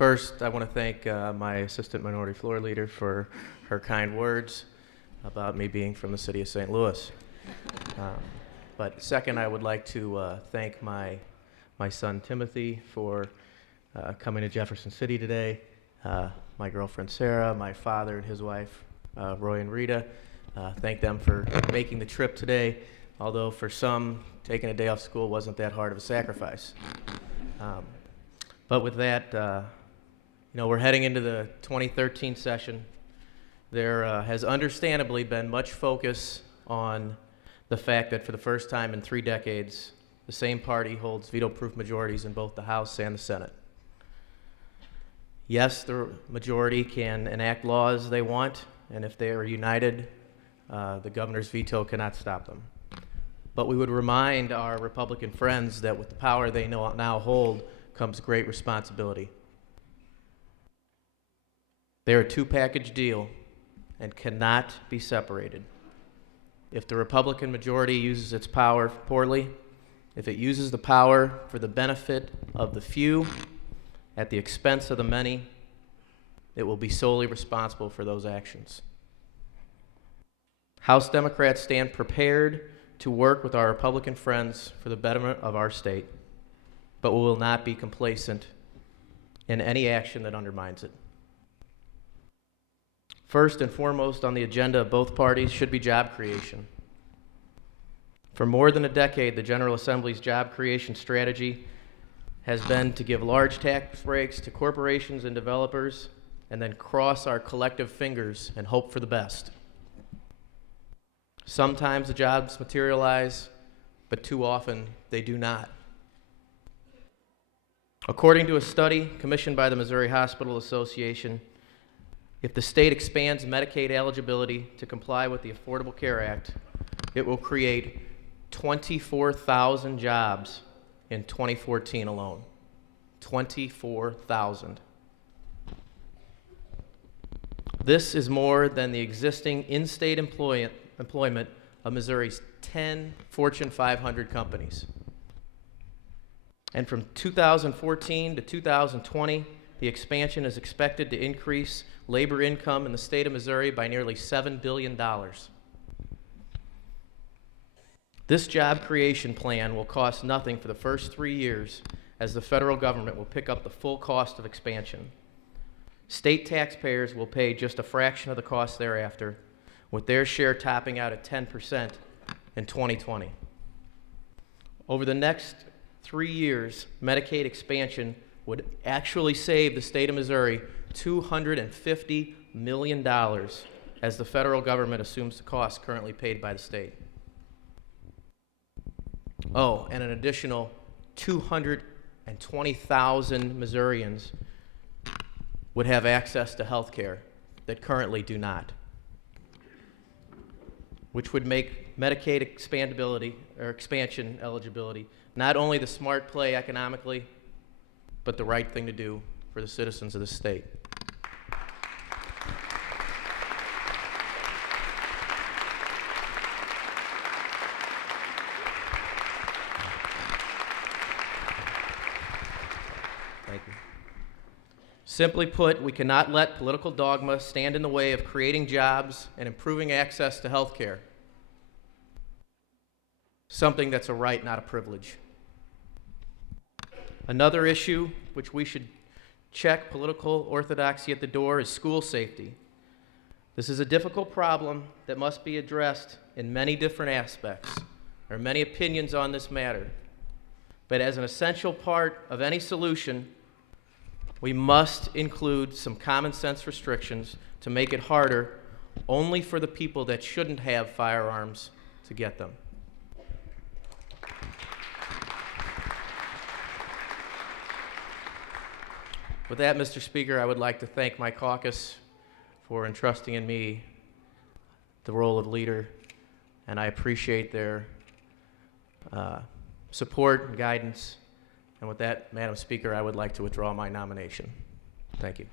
First, I want to thank my Assistant Minority Floor Leader for her kind words about me being from the city of St. Louis. But second, I would like to thank my son Timothy for coming to Jefferson City today, my girlfriend Sarah, my father and his wife Roy and Rita. Thank them for making the trip today, although for some, taking a day off school wasn't that hard of a sacrifice. But with that, we're heading into the 2013 session. There has understandably been much focus on the fact that for the first time in 3 decades, the same party holds veto-proof majorities in both the House and the Senate. Yes, the majority can enact laws they want, and if they are united, the governor's veto cannot stop them. But we would remind our Republican friends that with the power they now hold comes great responsibility. They're a two-package deal and cannot be separated. If the Republican majority uses its power poorly, if it uses the power for the benefit of the few at the expense of the many, it will be solely responsible for those actions. House Democrats stand prepared to work with our Republican friends for the betterment of our state, but we will not be complacent in any action that undermines it. First and foremost on the agenda of both parties should be job creation. For more than a decade, the General Assembly's job creation strategy has been to give large tax breaks to corporations and developers and then cross our collective fingers and hope for the best. Sometimes the jobs materialize, but too often they do not. According to a study commissioned by the Missouri Hospital Association, if the state expands Medicaid eligibility to comply with the Affordable Care Act, it will create 24,000 jobs in 2014 alone. 24,000. This is more than the existing in-state employment of Missouri's 10 Fortune 500 companies. And from 2014 to 2020, the expansion is expected to increase labor income in the state of Missouri by nearly $7 billion. This job creation plan will cost nothing for the first 3 years, as the federal government will pick up the full cost of expansion. State taxpayers will pay just a fraction of the cost thereafter, with their share topping out at 10% in 2020. Over the next 3 years, Medicaid expansion would actually save the state of Missouri $250 million as the federal government assumes the costs currently paid by the state. Oh, and an additional 220,000 Missourians would have access to health care that currently do not, which would make Medicaid expansion eligibility not only the smart play economically, but the right thing to do for the citizens of the state. Thank you. Simply put, we cannot let political dogma stand in the way of creating jobs and improving access to health care. Something that's a right, not a privilege. Another issue which we should check political orthodoxy at the door is school safety. This is a difficult problem that must be addressed in many different aspects. There are many opinions on this matter. But as an essential part of any solution, we must include some common sense restrictions to make it harder only for the people that shouldn't have firearms to get them. With that, Mr. Speaker, I would like to thank my caucus for entrusting in me the role of leader, and I appreciate their support and guidance. And with that, Madam Speaker, I would like to withdraw my nomination. Thank you.